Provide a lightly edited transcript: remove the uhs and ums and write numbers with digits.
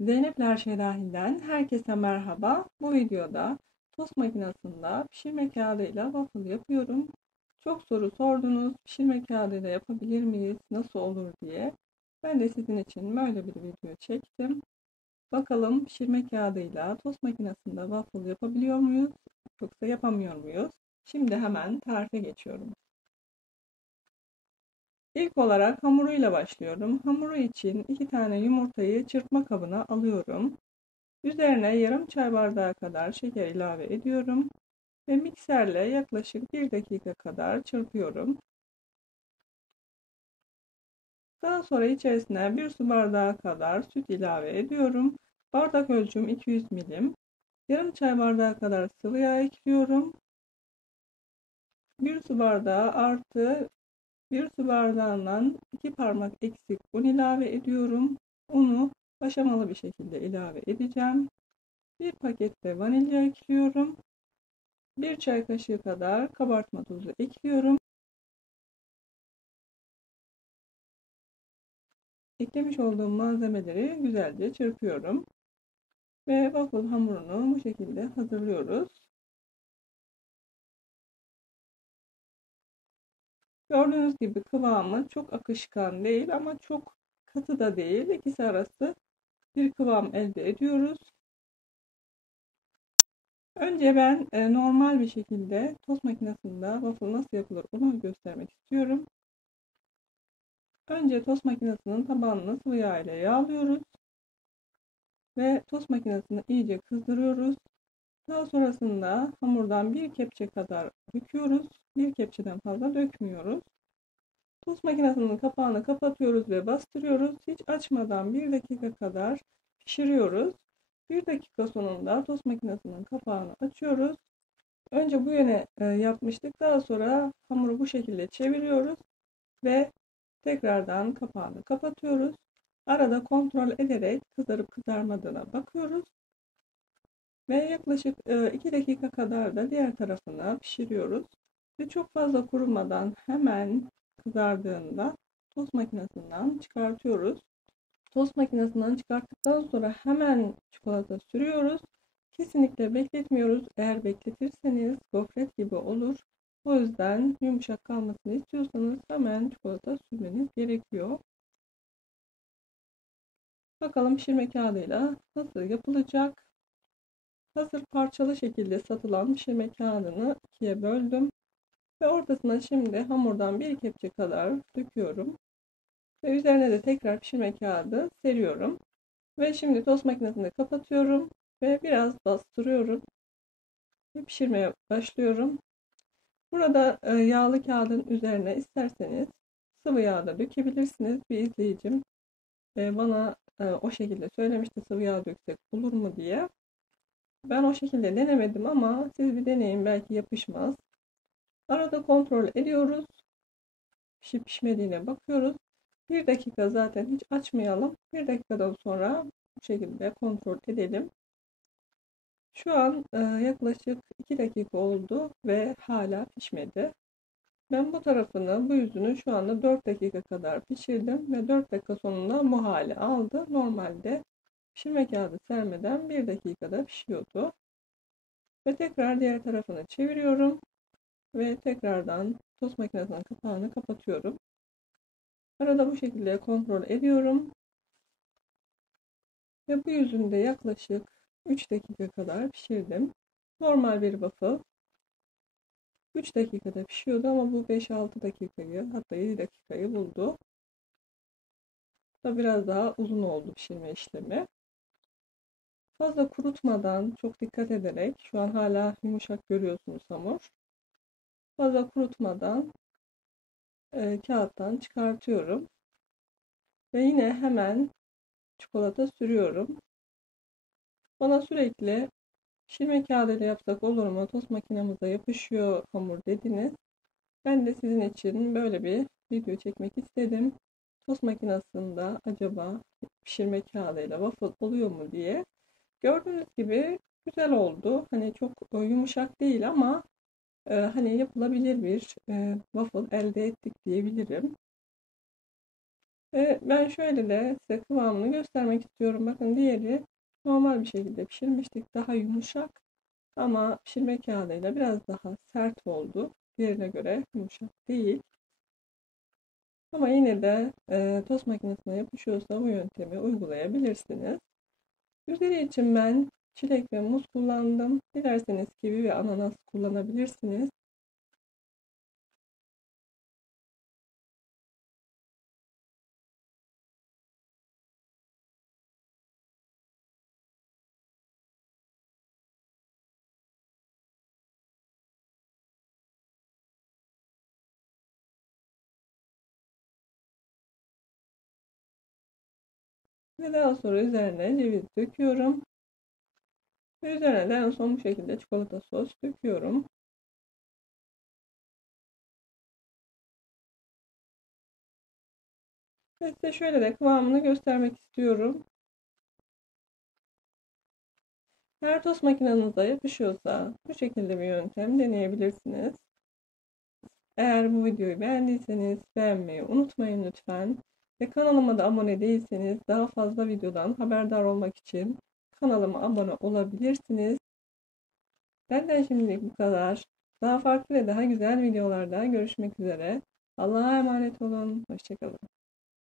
Zeynep Her Şey Dahil'den herkese merhaba. Bu videoda tost makinesinde pişirme kağıdıyla waffle yapıyorum. Çok soru sordunuz. Pişirme kağıdıyla yapabilir miyiz? Nasıl olur diye. Ben de sizin için böyle bir video çektim. Bakalım pişirme kağıdıyla tost makinesinde waffle yapabiliyor muyuz? Yoksa yapamıyor muyuz? Şimdi hemen tarife geçiyorum. İlk olarak hamuruyla başlıyorum. Hamuru için 2 tane yumurtayı çırpma kabına alıyorum. Üzerine yarım çay bardağı kadar şeker ilave ediyorum ve mikserle yaklaşık 1 dakika kadar çırpıyorum. Daha sonra içerisine 1 su bardağı kadar süt ilave ediyorum. Bardak ölçüm 200 milim. Yarım çay bardağı kadar sıvı yağ ekliyorum. 1 su bardağı artı 1 su bardağından 2 parmak eksik un ilave ediyorum. Unu aşamalı bir şekilde ilave edeceğim. 1 paket de vanilya ekliyorum. 1 çay kaşığı kadar kabartma tozu ekliyorum. Eklemiş olduğum malzemeleri güzelce çırpıyorum. Ve waffle hamurunu bu şekilde hazırlıyoruz. Gördüğünüz gibi kıvamı çok akışkan değil ama çok katı da değil. İkisi arası bir kıvam elde ediyoruz. Önce ben normal bir şekilde tost makinesinde waffle nasıl yapılır onu göstermek istiyorum. Önce tost makinesinin tabanını sıvı yağ ile yağlıyoruz. Ve tost makinesini iyice kızdırıyoruz. Daha sonrasında hamurdan bir kepçe kadar döküyoruz. Bir kepçeden fazla dökmüyoruz. Tost makinesinin kapağını kapatıyoruz ve bastırıyoruz. Hiç açmadan 1 dakika kadar pişiriyoruz. 1 dakika sonunda tost makinesinin kapağını açıyoruz. Önce bu yöne yapmıştık. Daha sonra hamuru bu şekilde çeviriyoruz ve tekrardan kapağını kapatıyoruz. Arada kontrol ederek kızarıp kızarmadığına bakıyoruz. Ve yaklaşık 2 dakika kadar da diğer tarafını pişiriyoruz. Ve çok fazla kurumadan hemen kızardığında tost makinesinden çıkartıyoruz. Tost makinesinden çıkarttıktan sonra hemen çikolata sürüyoruz. Kesinlikle bekletmiyoruz. Eğer bekletirseniz gofret gibi olur. O yüzden yumuşak kalmasını istiyorsanız hemen çikolata sürmeniz gerekiyor. Bakalım pişirme kağıdıyla nasıl yapılacak? Hazır parçalı şekilde satılan pişirme kağıdını ikiye böldüm. Ve ortasına şimdi hamurdan bir kepçe kadar döküyorum. Ve üzerine de tekrar pişirme kağıdı seriyorum. Ve şimdi tost makinesini kapatıyorum. Ve biraz bastırıyorum. Ve pişirmeye başlıyorum. Burada yağlı kağıdın üzerine isterseniz sıvı yağ da dökebilirsiniz. Bir izleyicim bana o şekilde söylemişti, sıvı yağ döksek olur mu diye. Ben o şekilde denemedim ama siz bir deneyin, belki yapışmaz. Arada kontrol ediyoruz. Pişip pişmediğine bakıyoruz. 1 dakika zaten hiç açmayalım. 1 dakikadan sonra bu şekilde kontrol edelim. Şu an yaklaşık 2 dakika oldu ve hala pişmedi. Ben bu tarafını, bu yüzünü şu anda 4 dakika kadar pişirdim ve 4 dakika sonunda bu hale aldı. Normalde pişirme kağıdı sermeden 1 dakikada pişiyordu. Ve tekrar diğer tarafını çeviriyorum ve tekrardan tost makinesinin kapağını kapatıyorum. Arada bu şekilde kontrol ediyorum. Ve bu yüzünde yaklaşık 3 dakika kadar pişirdim. Normal bir waffle 3 dakikada pişiyordu ama bu 5-6 dakikayı, hatta 7 dakikayı buldu. Da biraz daha uzun oldu pişirme işlemi. Fazla kurutmadan, çok dikkat ederek, şu an hala yumuşak görüyorsunuz hamur. Fazla kurutmadan kağıttan çıkartıyorum. Ve yine hemen çikolata sürüyorum. Bana sürekli pişirme kağıdıyla yapsak olur mu? Tost makinemize yapışıyor hamur dediniz. Ben de sizin için böyle bir video çekmek istedim. Tost makinesinde acaba pişirme kağıdıyla waffle oluyor mu diye. Gördüğünüz gibi güzel oldu. Hani çok yumuşak değil ama hani yapılabilir bir waffle elde ettik diyebilirim. Ve ben şöyle de size kıvamını göstermek istiyorum. Bakın diğeri normal bir şekilde pişirmiştik. Daha yumuşak ama pişirme kağıdıyla biraz daha sert oldu. Diğerine göre yumuşak değil. Ama yine de tost makinesine yapışıyorsa bu yöntemi uygulayabilirsiniz. Üzeri için ben çilek ve muz kullandım. Dilerseniz kivi ve ananas kullanabilirsiniz. Ve daha sonra üzerine ceviz döküyorum. Ve üzerine de en son bu şekilde çikolata sos döküyorum. Ve size şöyle de kıvamını göstermek istiyorum. Eğer tost makinenizde yapışıyorsa bu şekilde bir yöntem deneyebilirsiniz. Eğer bu videoyu beğendiyseniz beğenmeyi unutmayın lütfen. Ve kanalıma da abone değilseniz daha fazla videodan haberdar olmak için kanalıma abone olabilirsiniz. Benden şimdilik bu kadar. Daha farklı ve daha güzel videolarda görüşmek üzere. Allah'a emanet olun. Hoşça kalın.